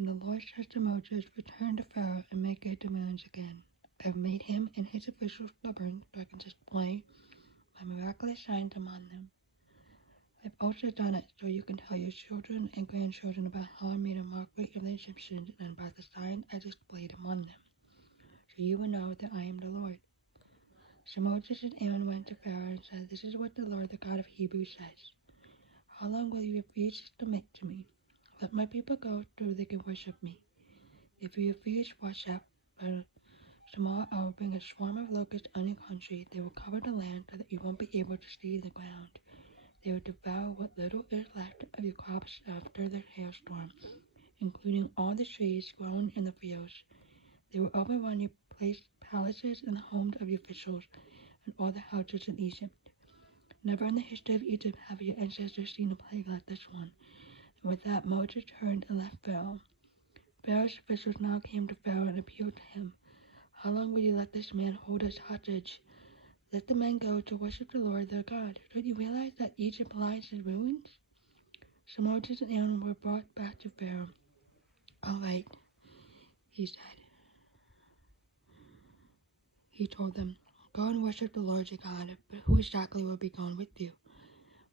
Then the Lord said to Moses, "Return to Pharaoh and make your demands again. I have made him and his officials stubborn, so I can display my miraculous signs among them. I've also done it so you can tell your children and grandchildren about how I made a mockery of the Egyptians and by the sign I displayed among them, so you will know that I am the Lord." So Moses and Aaron went to Pharaoh and said, "This is what the Lord, the God of Hebrews, says. How long will you refuse to submit to me? Let my people go so they can worship me. If you refuse, watch out. For tomorrow I will bring a swarm of locusts on your country. They will cover the land so that you won't be able to see the ground. They will devour what little is left of your crops after the hailstorm, including all the trees grown in the fields. They will overrun your palaces and the homes of your officials and all the houses in Egypt. Never in the history of Egypt have your ancestors seen a plague like this one." And with that, Moses turned and left Pharaoh. Pharaoh's officials now came to Pharaoh and appealed to him. "How long will you let this man hold us hostage? Let the men go to worship the Lord their God. Don't you realize that Egypt lies in ruins?" So Moses and Aaron were brought back to Pharaoh. "All right," he said. He told them, "Go and worship the Lord your God, but who exactly will be going with you?"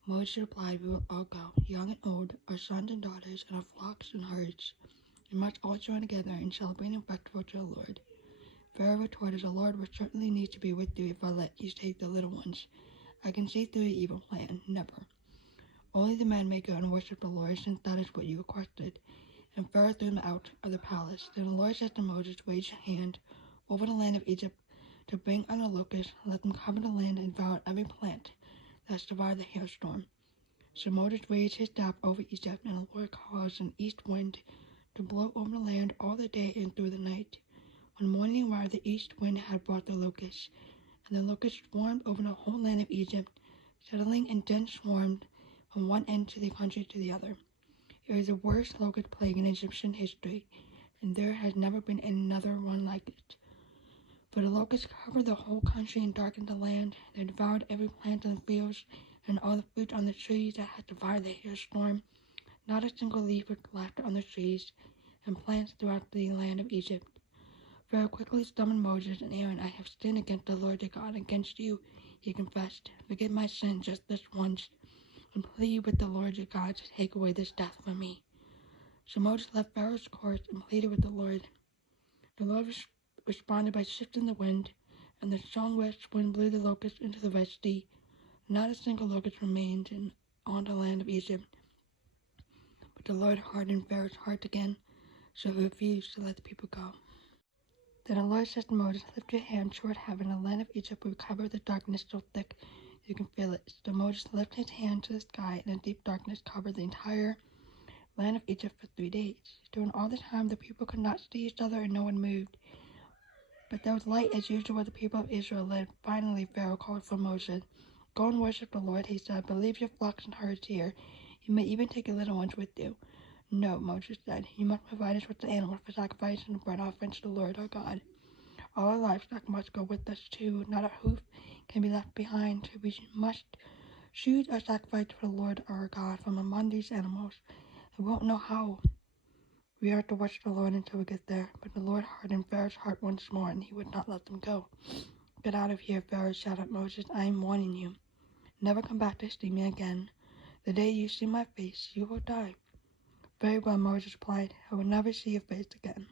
Moses replied, "We will all go, young and old, our sons and daughters, and our flocks and herds. We must all join together in celebrating a festival to the Lord." Pharaoh retorted, "The Lord will certainly need to be with you if I let you take the little ones. I can see through your evil plan. Never. Only the men may go and worship the Lord, since that is what you requested." And Pharaoh threw them out of the palace. Then the Lord said to Moses, "Raise your hand over the land of Egypt to bring on the locusts. Let them cover the land and devour every plant that survived the hailstorm." So Moses raised his staff over Egypt, and the Lord caused an east wind to blow over the land all the day and through the night. When morning arrived, the east wind had brought the locusts, and the locusts swarmed over the whole land of Egypt, settling in dense swarms from one end of the country to the other. It was the worst locust plague in Egyptian history, and there has never been another one like it. For the locusts covered the whole country and darkened the land. They devoured every plant in the fields and all the fruit on the trees that had survived the hailstorm. Not a single leaf was left on the trees and plants throughout the land of Egypt. Pharaoh quickly summoned Moses and Aaron. "I have sinned against the Lord your God, against you," he confessed. "Forgive my sin just this once, and plead with the Lord your God to take away this death from me." So Moses left Pharaoh's court and pleaded with the Lord. The Lord responded by shifting the wind, and the strong west wind blew the locusts into the Red Sea. Not a single locust remained on the land of Egypt. But the Lord hardened Pharaoh's heart again, so he refused to let the people go. Then the Lord said to Moses, "Lift your hand toward heaven. The land of Egypt will cover with darkness so thick you can feel it." So Moses lifted his hand to the sky, and a deep darkness covered the entire land of Egypt for 3 days. During all this time, the people could not see each other, and no one moved. But there was light as usual where the people of Israel lived. Finally, Pharaoh called for Moses. "Go and worship the Lord," he said, "but leave your flocks and herds here. You may even take your little ones with you." "No," Moses said, "you must provide us with the animals for sacrifice and the burnt offering to the Lord our God. All our livestock must go with us too. Not a hoof can be left behind. We must choose our sacrifice for the Lord our God from among these animals. We won't know how we are to worship the Lord until we get there." But the Lord hardened Pharaoh's heart once more, and he would not let them go. "Get out of here," Pharaoh shouted at Moses. "I am warning you. Never come back to see me again. The day you see my face, you will die." "Very well," Moses replied. "I will never see your face again."